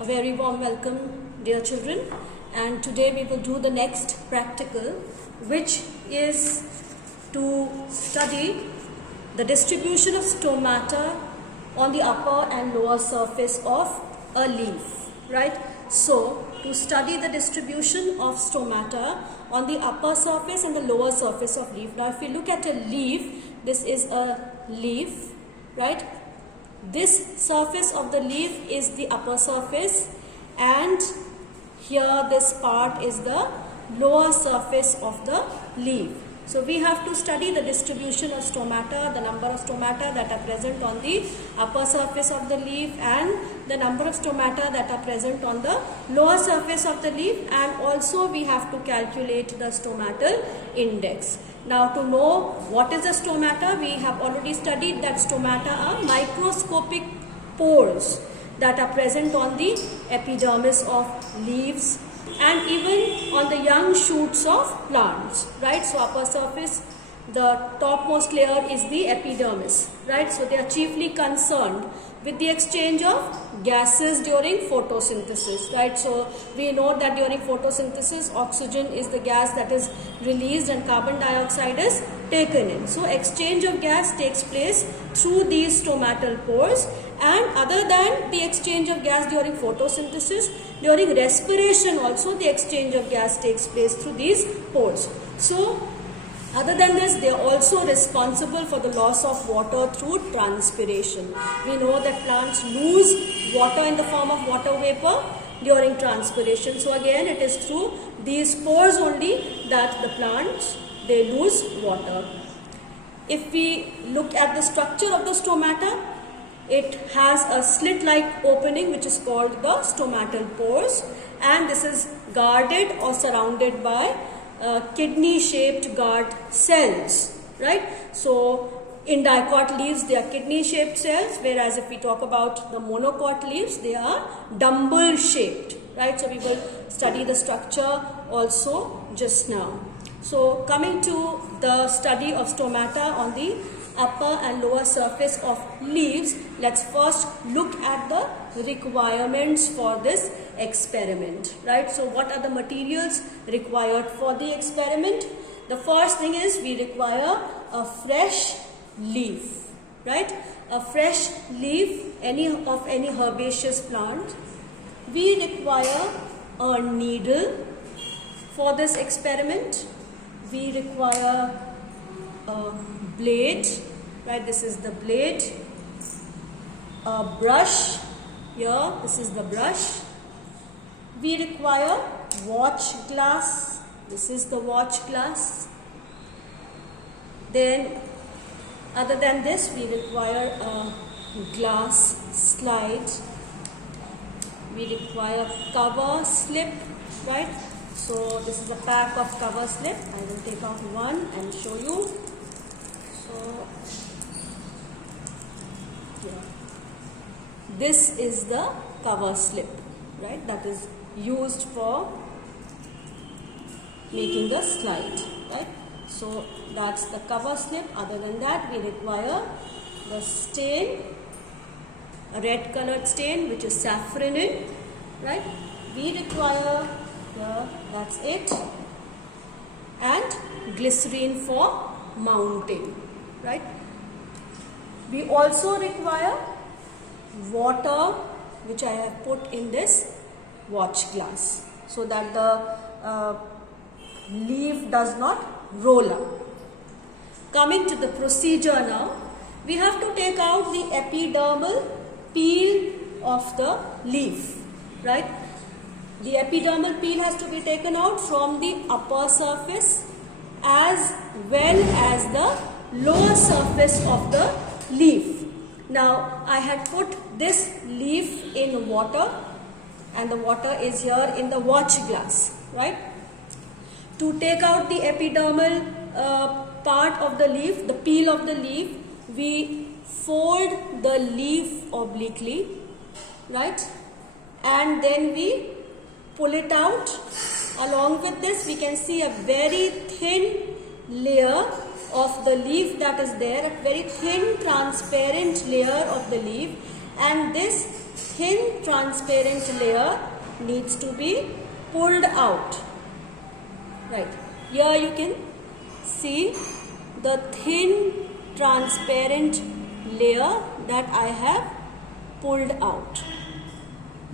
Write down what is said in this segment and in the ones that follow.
A very warm welcome, dear children, and today we will do the next practical, which is to study the distribution of stomata on the upper and lower surface of a leaf, right? So, to study the distribution of stomata on the upper surface and the lower surface of leaf. Now, if you look at a leaf, this is a leaf, right? This surface of the leaf is the upper surface, and here this part is the lower surface of the leaf. So we have to study the distribution of stomata, the number of stomata that are present on the upper surface of the leaf and the number of stomata that are present on the lower surface of the leaf, and also we have to calculate the stomatal index. Now, to know what is a stomata, we have already studied that stomata are microscopic pores that are present on the epidermis of leaves and even on the young shoots of plants, right? So, upper surface, the topmost layer is the epidermis, right? So, they are chiefly concerned with the exchange of gases during photosynthesis, right? So, we know that during photosynthesis, oxygen is the gas that is released and carbon dioxide is taken in. So, exchange of gas takes place through these stomatal pores, and other than the exchange of gas during photosynthesis, during respiration also the exchange of gas takes place through these pores. So, other than this, they are also responsible for the loss of water through transpiration. We know that plants lose water in the form of water vapor during transpiration. So again, it is through these pores only that the plants, they lose water. If we look at the structure of the stomata, it has a slit-like opening which is called the stomatal pores, and this is guarded or surrounded by kidney-shaped guard cells, right? So, in dicot leaves, they are kidney-shaped cells, whereas if we talk about the monocot leaves, they are dumbbell-shaped, right? So, we will study the structure also just now. So, coming to the study of stomata on the upper and lower surface of leaves, let's first look at the requirements for this experiment, right? So what are the materials required for the experiment? The first thing is we require a fresh leaf, right? A fresh leaf of any herbaceous plant. We require a needle for this experiment. We require a blade, right? This is the blade. A brush, here, this is the brush. We require watch glass. This is the watch glass. Then, other than this, we require a glass slide. We require cover slip, right? So, this is a pack of cover slip. I will take out one and show you. So, yeah. This is the cover slip, right? That is used for making the slide, right? So, that's the cover slip. Other than that, we require the stain, a red colored stain which is safranin, right? We require, that's it, and glycerine for mounting, right? We also require water, which I have put in this watch glass so that the leaf does not roll up. Coming to the procedure now, we have to take out the epidermal peel of the leaf, right? The epidermal peel has to be taken out from the upper surface as well as the lower surface of the leaf. Now, I had put this leaf in water, and the water is here in the watch glass, right? To take out the epidermal part of the leaf, the peel of the leaf, we fold the leaf obliquely, right? And then we pull it out. Along with this, we can see a very thin layer of the leaf that is there, a very thin transparent layer of the leaf, and this thin transparent layer needs to be pulled out. Right, here you can see the thin transparent layer that I have pulled out.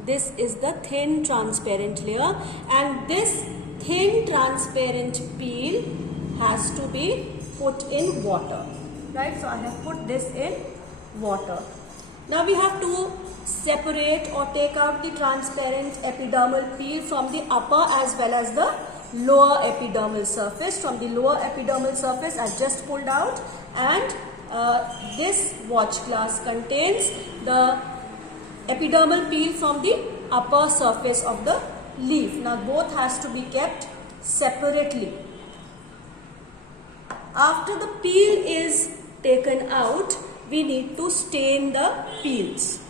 This is the thin transparent layer, and this thin transparent peel has to be put in water. Right, so I have put this in water. Now we have to separate or take out the transparent epidermal peel from the upper as well as the lower epidermal surface. From the lower epidermal surface I just pulled out, and this watch glass contains the epidermal peel from the upper surface of the leaf. Now both has to be kept separately. After the peel is taken out, we need to stain the peels.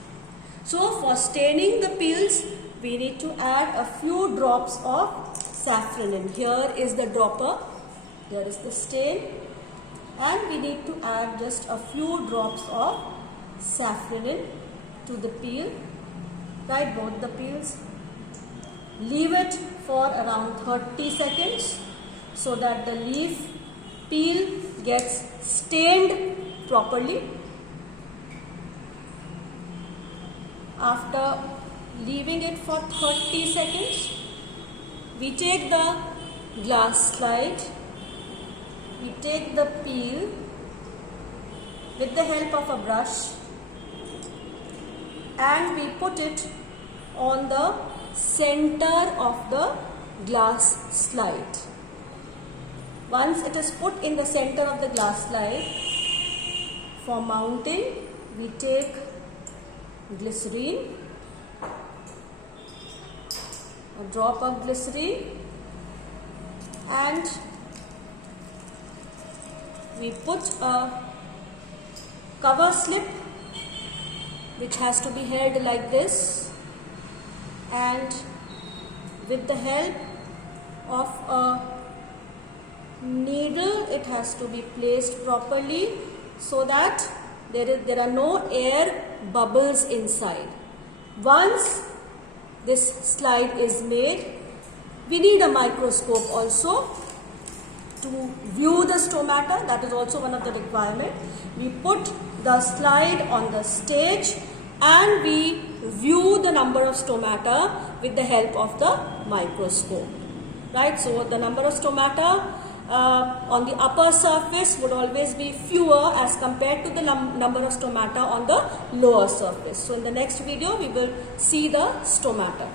So for staining the peels, we need to add a few drops of saffronin. Here is the dropper, here is the stain, and we need to add just a few drops of saffronin to the peel. Right, both the peels. Leave it for around 30 seconds so that the leaf peel gets stained properly. After leaving it for 30 seconds, we take the glass slide, we take the peel with the help of a brush, and we put it on the center of the glass slide. Once it is put in the center of the glass slide, for mounting we take glycerine, a drop of glycerine, and we put a cover slip which has to be held like this, and with the help of a needle it has to be placed properly so that there are no air bubbles inside. Once this slide is made, we need a microscope also to view the stomata. That is also one of the requirements. We put the slide on the stage and we view the number of stomata with the help of the microscope. Right, so the number of stomata on the upper surface would always be fewer as compared to the number of stomata on the lower surface. So in the next video we will see the stomata.